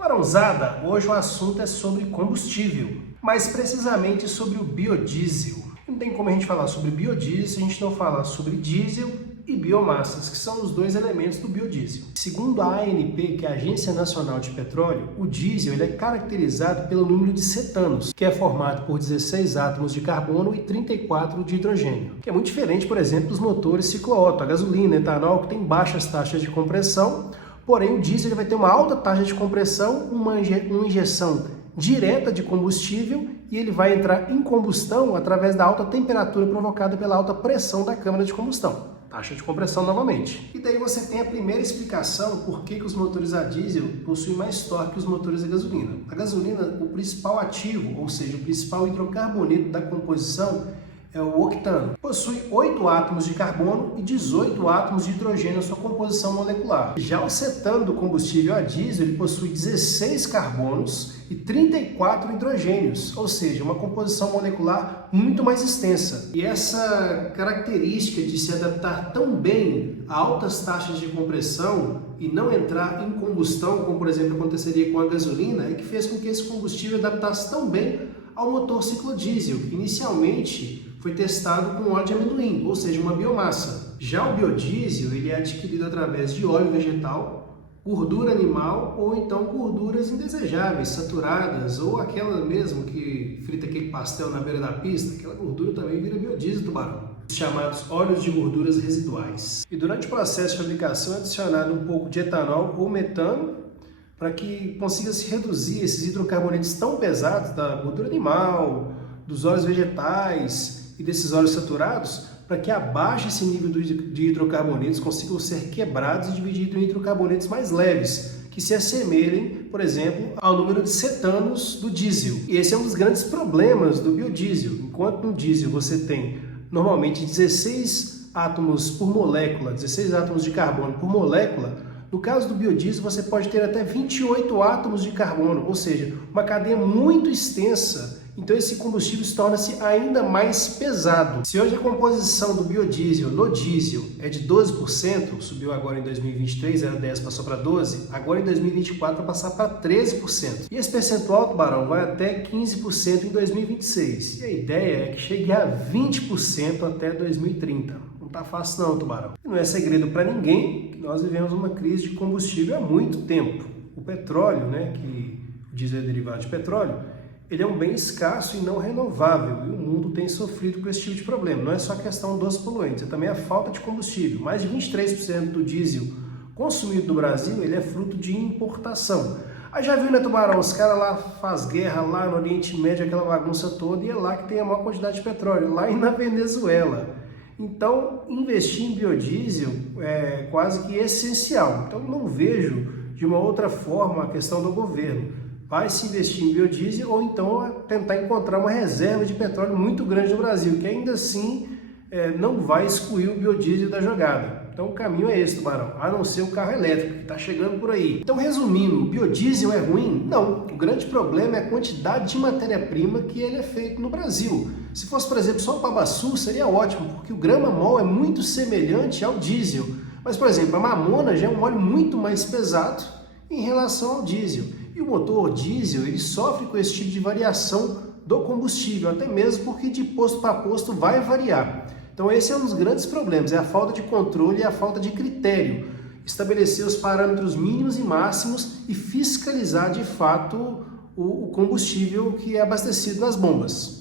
Tubarãozada, hoje o assunto é sobre combustível, mais precisamente sobre o biodiesel. Não tem como a gente falar sobre biodiesel se a gente não falar sobre diesel e biomassas, que são os dois elementos do biodiesel. Segundo a ANP, que é a Agência Nacional de Petróleo, o diesel ele é caracterizado pelo número de cetanos, que é formado por 16 átomos de carbono e 34 de hidrogênio, que é muito diferente, por exemplo, dos motores ciclo-Otto, a gasolina, etanol, que tem baixas taxas de compressão. Porém, o diesel ele vai ter uma alta taxa de compressão, uma injeção direta de combustível e ele vai entrar em combustão através da alta temperatura provocada pela alta pressão da câmara de combustão. Taxa de compressão novamente. E daí você tem a primeira explicação por que os motores a diesel possuem mais torque que os motores a gasolina. A gasolina, o principal ativo, ou seja, o principal hidrocarboneto da composição é o octano. Possui 8 átomos de carbono e 18 átomos de hidrogênio na sua composição molecular. Já o cetano do combustível a diesel ele possui 16 carbonos e 34 hidrogênios, ou seja, uma composição molecular muito mais extensa. E essa característica de se adaptar tão bem a altas taxas de compressão e não entrar em combustão, como por exemplo aconteceria com a gasolina, é que fez com que esse combustível adaptasse tão bem ao motor ciclodiesel, que inicialmente foi testado com óleo de amendoim, ou seja, uma biomassa. Já o biodiesel ele é adquirido através de óleo vegetal, gordura animal ou então gorduras indesejáveis, saturadas, ou aquela mesmo que frita aquele pastel na beira da pista, aquela gordura também vira biodiesel, tubarão. Os chamados óleos de gorduras residuais. E durante o processo de fabricação é adicionado um pouco de etanol ou metano para que consiga se reduzir esses hidrocarbonetos tão pesados da gordura animal, dos óleos vegetais e desses óleos saturados, para que abaixe esse nível de hidrocarbonetos, consigam ser quebrados e divididos em hidrocarbonetos mais leves, que se assemelhem, por exemplo, ao número de cetanos do diesel. E esse é um dos grandes problemas do biodiesel. Enquanto no diesel você tem normalmente 16 átomos por molécula, 16 átomos de carbono por molécula, no caso do biodiesel você pode ter até 28 átomos de carbono, ou seja, uma cadeia muito extensa. Então esse combustível torna-se ainda mais pesado. Se hoje a composição do biodiesel no diesel é de 12%, subiu agora em 2023, era 10%, passou para 12%, agora em 2024 vai passar para 13%. E esse percentual, tubarão, vai até 15% em 2026. E a ideia é que chegue a 20% até 2030. Não tá fácil não, tubarão. E não é segredo para ninguém que nós vivemos uma crise de combustível há muito tempo. O petróleo, que o diesel é derivado de petróleo, ele é um bem escasso e não renovável, e o mundo tem sofrido com esse tipo de problema. Não é só a questão dos poluentes, é também a falta de combustível. Mais de 23% do diesel consumido no Brasil, ele é fruto de importação. Aí já viu, né, tubarão? Os caras lá fazem guerra lá no Oriente Médio, aquela bagunça toda, e é lá que tem a maior quantidade de petróleo, lá e na Venezuela. Então, investir em biodiesel é quase que essencial. Então, não vejo de uma outra forma a questão do governo. Vai se investir em biodiesel ou então tentar encontrar uma reserva de petróleo muito grande no Brasil, que ainda assim não vai excluir o biodiesel da jogada. Então o caminho é esse, tubarão, a não ser o carro elétrico, que está chegando por aí. Então resumindo, o biodiesel é ruim? Não. O grande problema é a quantidade de matéria-prima que ele é feito no Brasil. Se fosse, por exemplo, só o babaçu, seria ótimo, porque o grama-mol é muito semelhante ao diesel. Mas, por exemplo, a mamona já é um óleo muito mais pesado em relação ao diesel. E o motor diesel, ele sofre com esse tipo de variação do combustível, até mesmo porque de posto para posto vai variar. Então esse é um dos grandes problemas, é a falta de controle e a falta de critério. Estabelecer os parâmetros mínimos e máximos e fiscalizar de fato o combustível que é abastecido nas bombas.